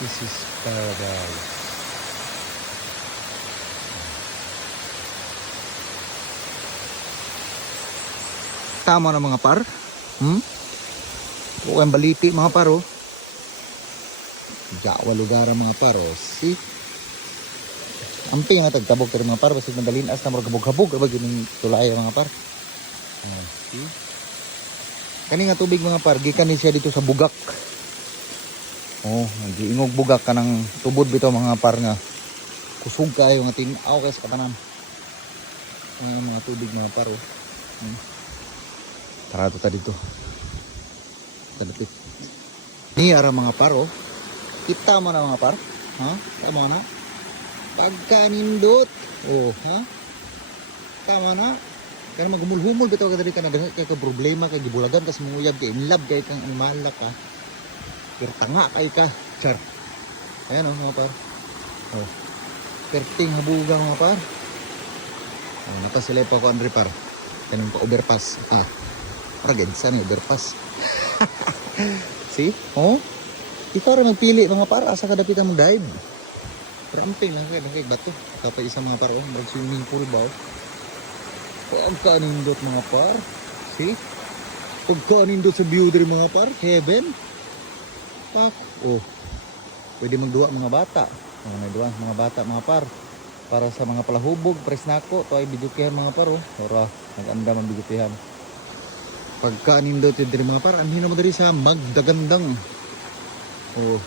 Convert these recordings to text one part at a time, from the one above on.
This is paradise. Tama na mga par. Hmm? Huwag ang baliti mga par oh. Jawa lugar ang mga par oh. See? Amping nga tagtabog pero mga par. Basta madalin as na magkabog-kabog. Aba gining tulay mga par. See? Kani nga tubig mga par. Gikan ni siya dito sa bugak. Oh, giingog bugak ka ng tubod bito mga par nga. Kusog kayo nga tinaw kay sa katanan. Mga tubig mga par oh. Hmm. Tara to dito. Talapit. Ni ara mga par oh. Kita mo na mga par. Ha? Tama na. Pagkanindot. Oh, ha? Tama na. Kaya magumul-humul bitaw ka dali ka na kay ka problema kay gibulagan kas munguyab kay in love kay kang animal ka. Pero tanga kay ka. Char. Ayan oh mga par. Oh. Perting habuga mga par. Oh, napasila pa ko Andre par. Kanang pa overpass. Ah. Ragad ni overpass. See? Oh? Ikaw rin magpili mga par. Asa ka dapitan mo dive? Ramping lang kay kay. Tapos isang mga par. Oh, mag swimming pool ba? Oh? Pagkanindot mga par. See? Pagkanindot sa view dari mga par. Heaven. Pak. Oh. Pwede magduwa mga bata. Oh, may duwa mga bata mga par. Para sa mga palahubog, pres nako, to ay bidukihan mga par. Oh. Ora, naganda man bidukihan. Pagkanindot yun dari mga par. Anhin mo dari sa magdagandang. Oh.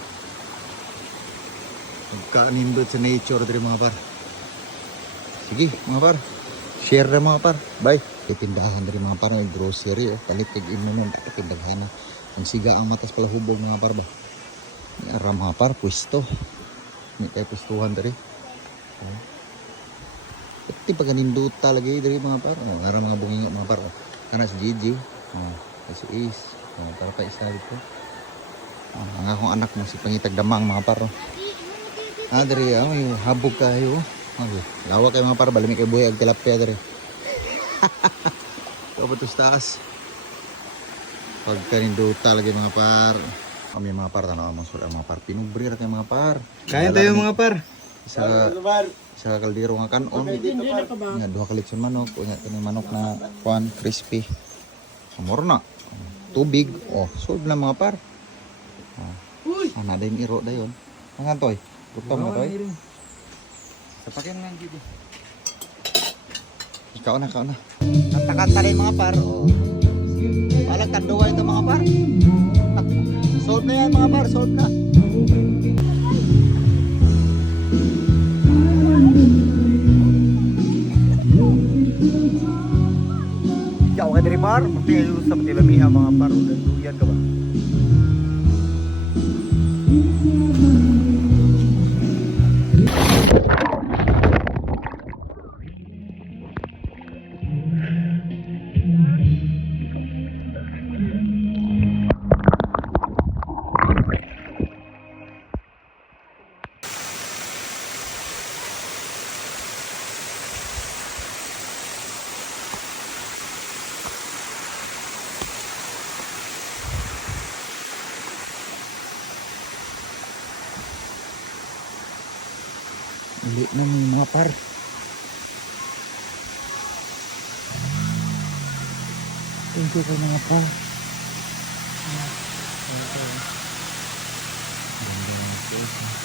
Pagkanindot sa nature dari mga par. Sige mga par. Share na mga par. Bye. Itindahan dari mga par. May grocery. Oh. Palit kag imo mo. Itindahan na. Ang siga ang matas pala hubog mga par ba. May aram mga par. May kay pwestuhan dari. Oh. Pati pa ganindot talaga eh, dari mga par. Oh, aram mga bunginga mga par. Kana si Gigi. Oh. Si Ace. Oh, para pa isa dito. Oh, ang akong anak mo si Pangitag Damang mga par. Ah, dari ah, may habog kayo. Okay. Lawa kayo mga par, balami kayo buhay ag tilapia dari. Kapatos taas. Pagkanindo talaga yung mga par. Kami mga par, tanaw mo sura mga par. Pinubrir kayo mga par. Kaya tayo mga par. Sa sa kaldero nga kanon. Nga duha ka litson manok, unya kini manok na kuan crispy. Amor na. Tubig. Oh, solve na mga par. Oh. Ana din iro dayon. Ang toy. Gutom mo toy. Sapakin nga dito. Ikaw na, ikaw na. Kanta-kanta rin mga par. Oh. Palag kanduwa ito mga par. solve na yan mga par, solve na. Ikaw ka diri par, magpinalo sa patilamiha mga par. Duyan ka ba? Uli na may mga par. Thank you kay mga par. Ganda ng place.